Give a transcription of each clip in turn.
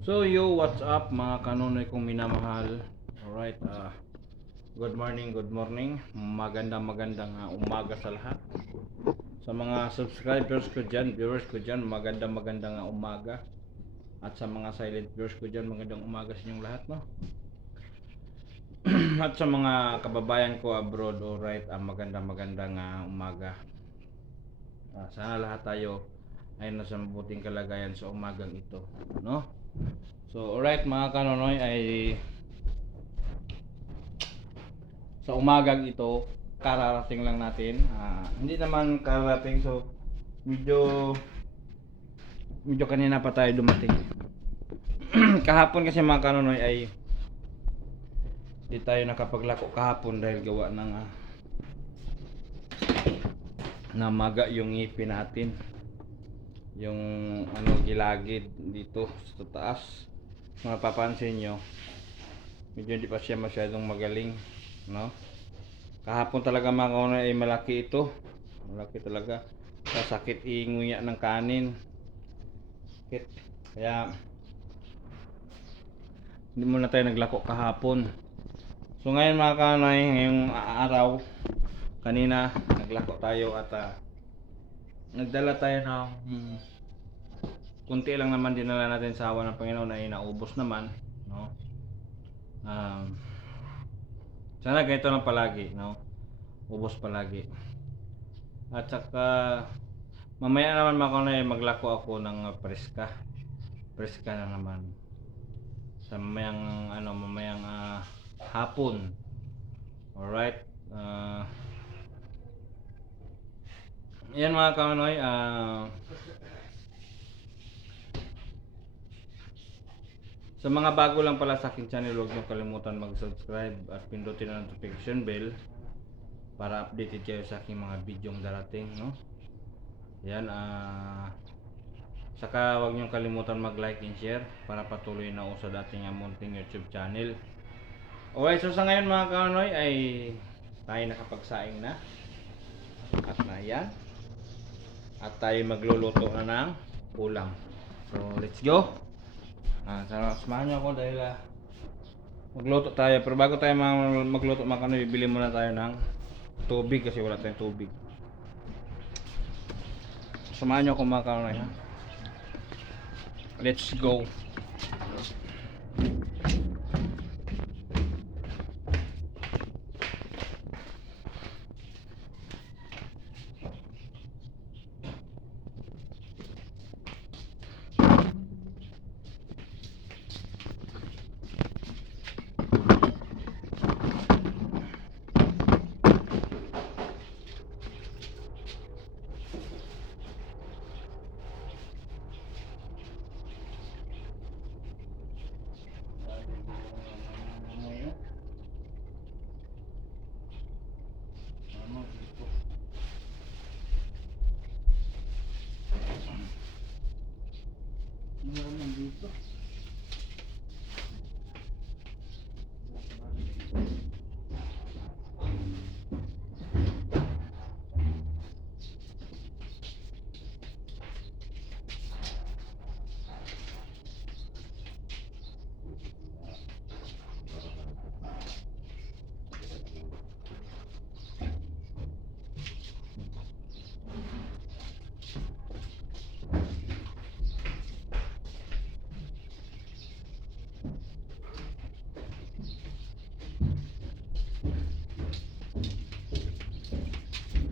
So yo, what's up mga kanonoy kong minamahal. Alright, good morning. Magandang umaga sa lahat. Sa mga subscribers ko dyan, viewers ko dyan, magandang umaga. At sa mga silent viewers ko dyan, magandang umaga sa inyong lahat, no? At sa mga kababayan ko abroad, alright, magandang umaga. Sana lahat tayo ay nasa mabuting kalagayan sa umagang ito, no? So alright mga kanonoy, ay sa umagang ito kararating lang natin. Hindi naman kararating, so medyo kanina pa tayo dumating. Kahapon kasi mga kanonoy ay di tayo nakapaglako kahapon dahil gawa ng namaga yung ngipin natin, yung gilagid dito sa taas. Mapapansin nyo medyo hindi pa siya masyadong magaling, no? Kahapon talaga mga kanonoy ay malaki talaga, sakit inguya ng kanin, sakit. Kaya hindi muna tayo naglako kahapon. So ngayon mga kanonoy, ngayong araw, kanina naglako tayo at nagdala tayo ng kunti lang naman dinala natin sa awa ng Panginoon ay naubos naman, no? Sana ganito lang palagi, no? Ubos palagi. At saka mamaya naman mga kanonoy maglako ako ng preska na naman sa mamayang hapon. Alright, yan mga kanonoy, sa mga bago lang pala sa aking channel, huwag niyo kalimutan mag-subscribe at pindutin ang notification bell para updated kayo sa aking mga bidyong darating, no? Yan, saka huwag niyo kalimutan mag-like and share para patuloy na usad ating munting YouTube channel. Okay, so sa ngayon mga kanonoy ay tayo nakapagsaing na at tayo magluluto na ng ulam. So let's go. Samahan nyo ako dahil magluto tayo. Pero bago tayo magluto mga kanonoy, bibili muna tayo ng tubig kasi wala tayong tubig. Samahan nyo ako mga kanonoy, ha? Let's go.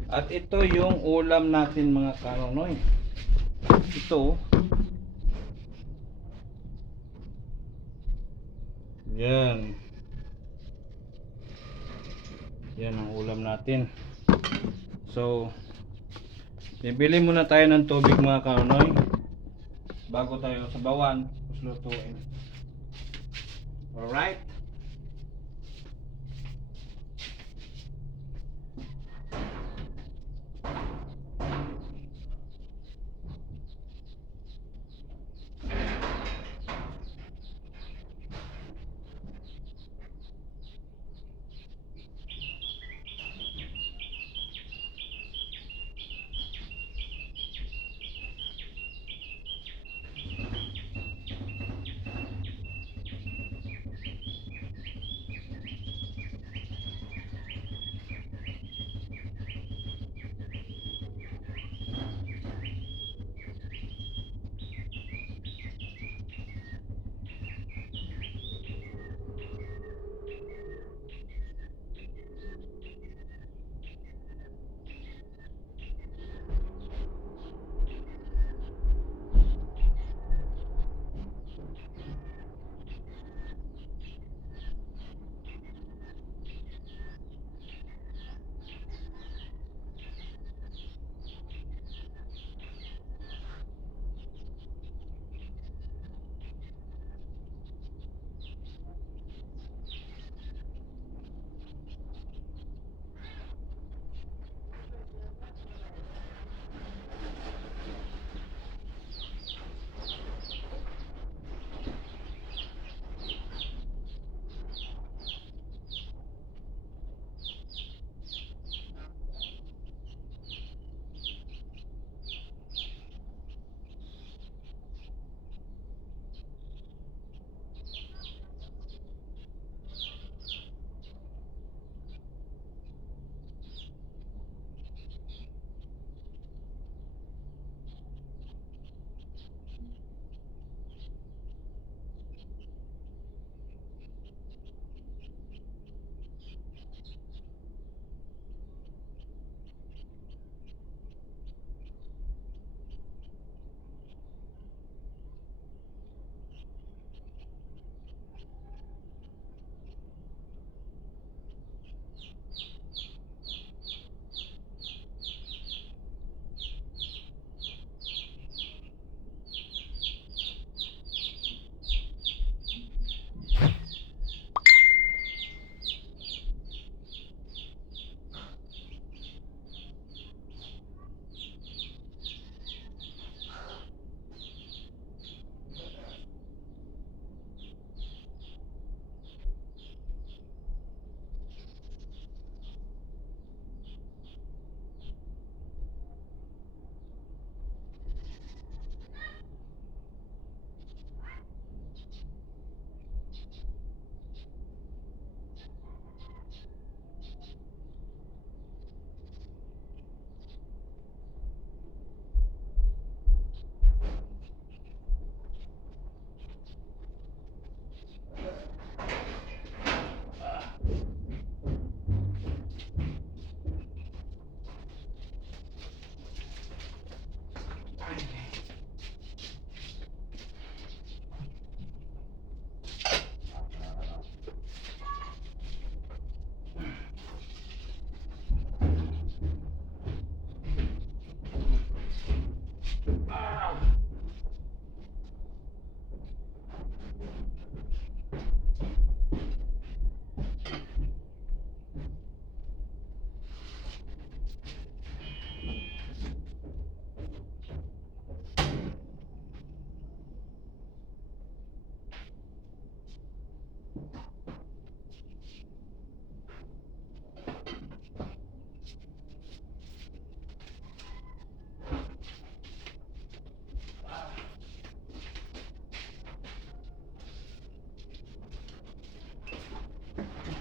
At ito yung ulam natin mga kanonoy. Ito. Yan. Yan ang ulam natin. So, bibili muna tayo ng tubig mga kanonoy bago tayo sabawan, lutuin. Alright.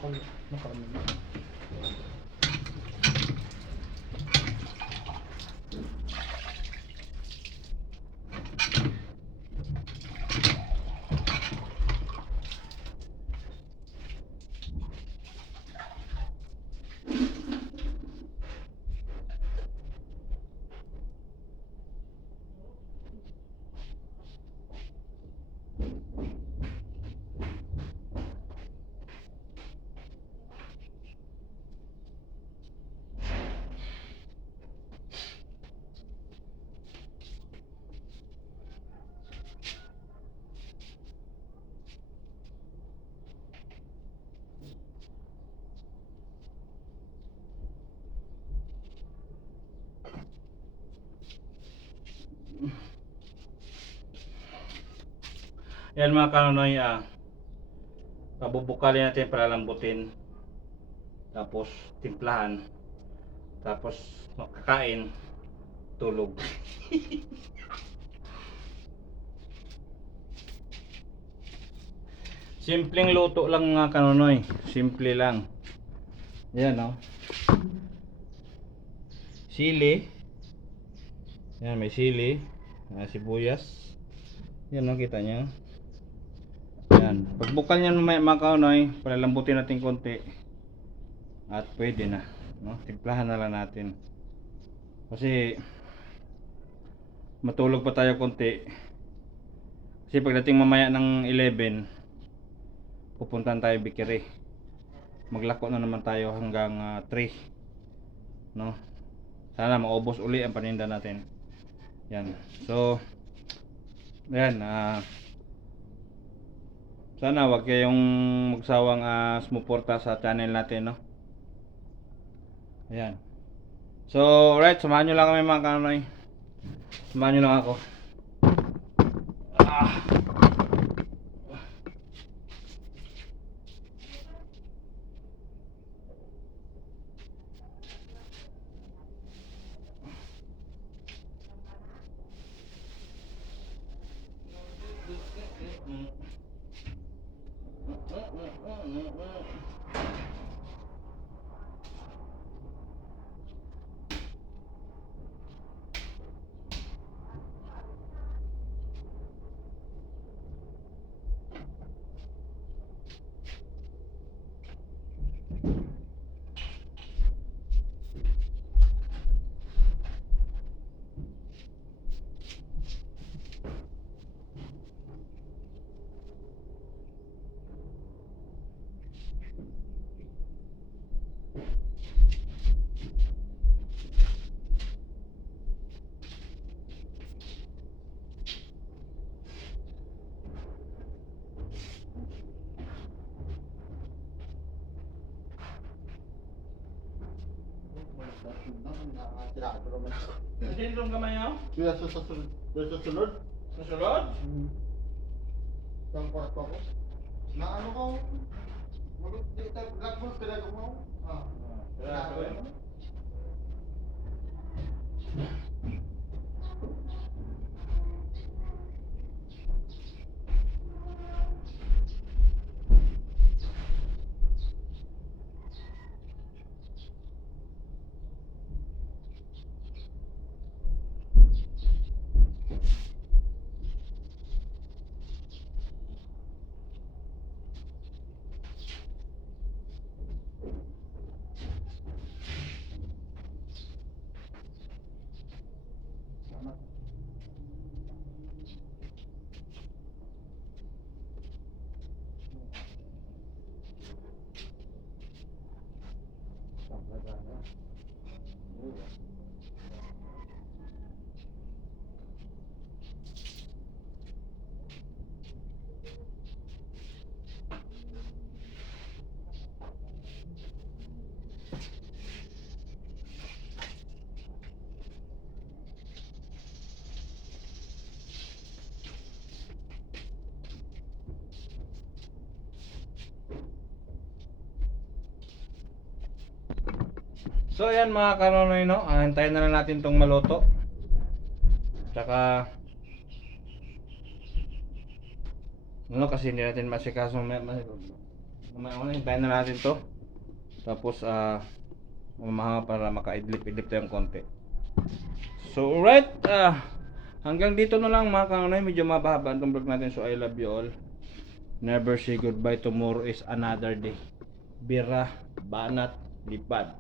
Nakarami. Yan mga kanonoy, pabubukalin natin para lambutin. Tapos timplahan. Tapos makakain, tulog. Simpleng luto lang mga kanonoy. Simple lang. Yan oh. Sili. Yan, may sili. Sibuyas. Yan oh, kita nyo. Yan. Pagbukal nyan mga kanonoy, palalambutin natin konti. At pwede na. No? Timplahan na lang natin. Kasi matulog pa tayo konti. Kasi pagdating mamaya ng 11, pupuntahan tayo Bikiri. Maglako na naman tayo hanggang 3. No? Sana maubos uli ang paninda natin. Yan. So, yan. Sana wag kayong magsawang sumuporta sa channel natin, no? Ayan. So, alright, samahan nyo lang kami mga kanonoy. Samahan nyo lang ako. Sino kamay nyo? Kaya sa susunod. Susunod? Ang kwarto ko. Na ano ko? Blackboard pinagawa mo. So ayan mga kanonoy, no? Hintayin na lang natin tong maluto. Tsaka ano kasi hindi natin masikaso Mamaya hintayin na natin to. Tapos mamahanga para makaidlip-idlip tayong konti. So alright, hanggang dito na lang mga kanonay. Medyo mababa itong vlog natin. So I love you all. Never say goodbye. Tomorrow is another day. Bira, banat, lipad.